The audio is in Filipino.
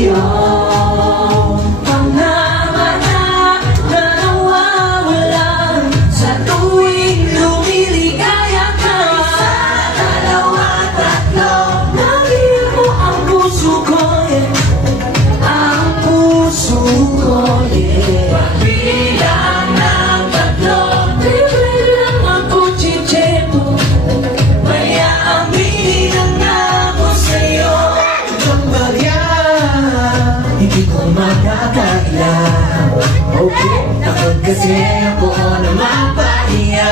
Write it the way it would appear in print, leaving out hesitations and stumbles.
sa'yo. Mga mata na nawawala sa tuwing lumiligaya ka. Isa, dalawa, tatlo, nariyan mo ang puso ko, ang puso ko, pagbilang ng tatlo, bibilang ako chicheto. Kaya aminin na ako sa'yo. Kambalya, hindi ko magkakailan. Okay, takot kasi ako na mapahiya.